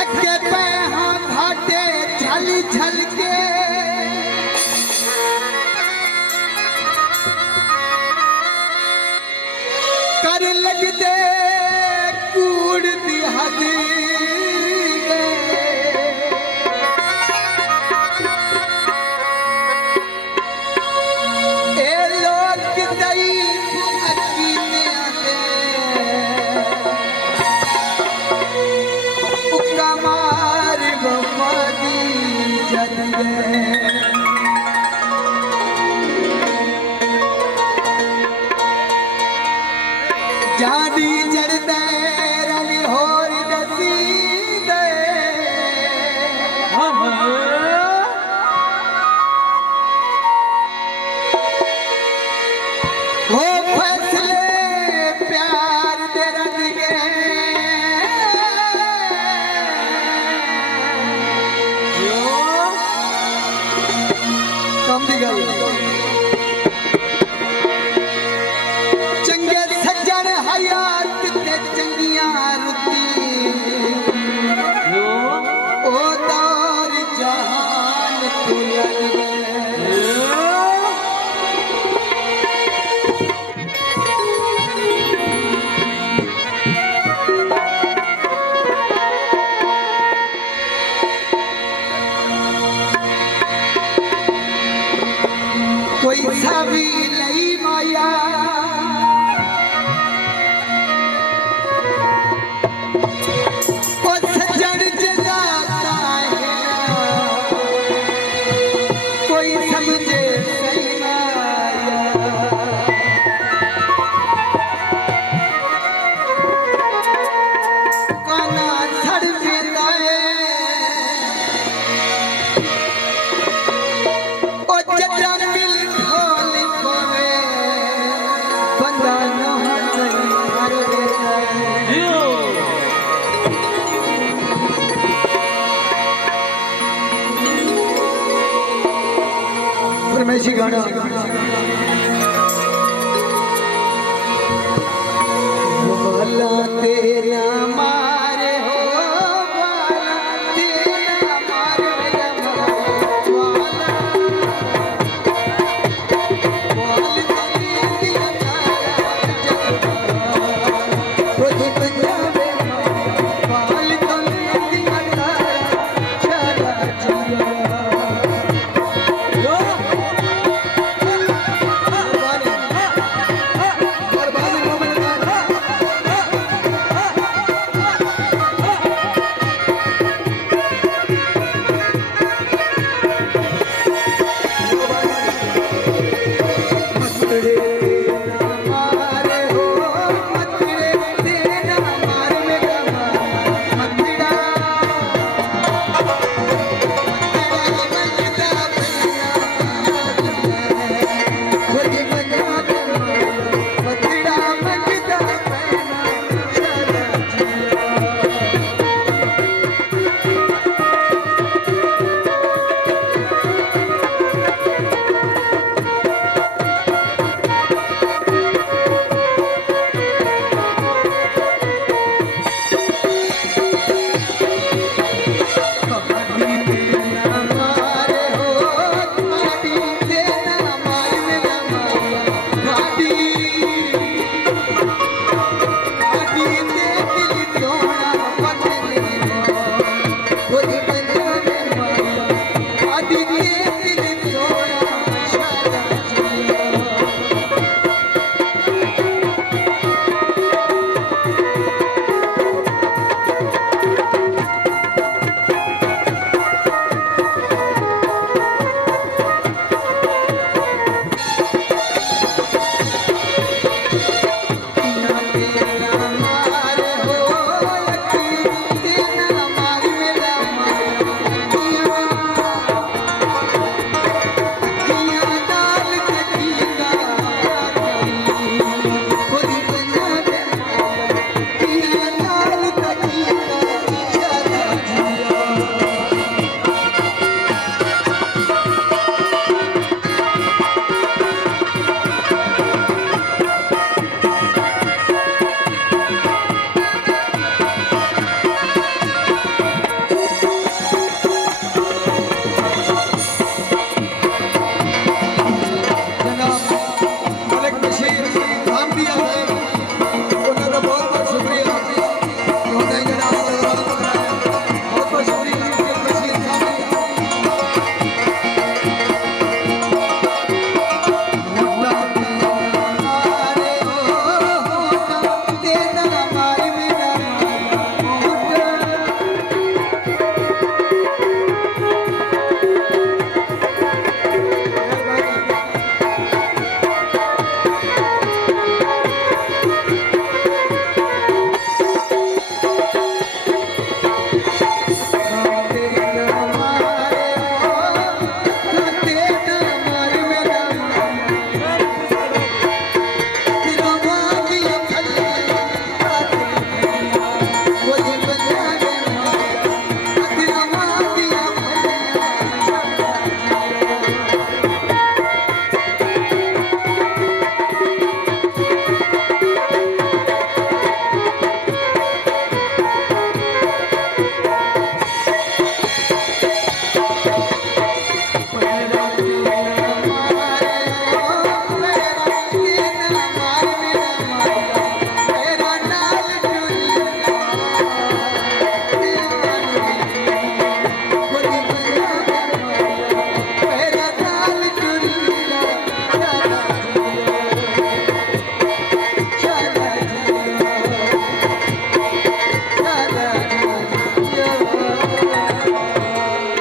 थके पे हाँ घाटे झल झल के कर लग दे कूड़ दिहादी ए लोग दई अकीने उक्का मार बमदी जदगे जानी जड़दे रंग होर दसी दे हो फैसले प्यार दे रंग के कम दी गल चंगे सज्जन हयात ते चंगियां रुती ओ दौर जहान को लग कोई सावी लई माया ओ सज्जन जगाता है कोई समझे सही माया काना छड़ देता है ओ जटा मिल खोल खोवे बंदा न कर देता है फरमाइशी गाना वाला तेरा मारे हो वाला तेरा मारे वाला वाल तेरे दिल खुद पंजाबे वाल तेरे दिल चला जिया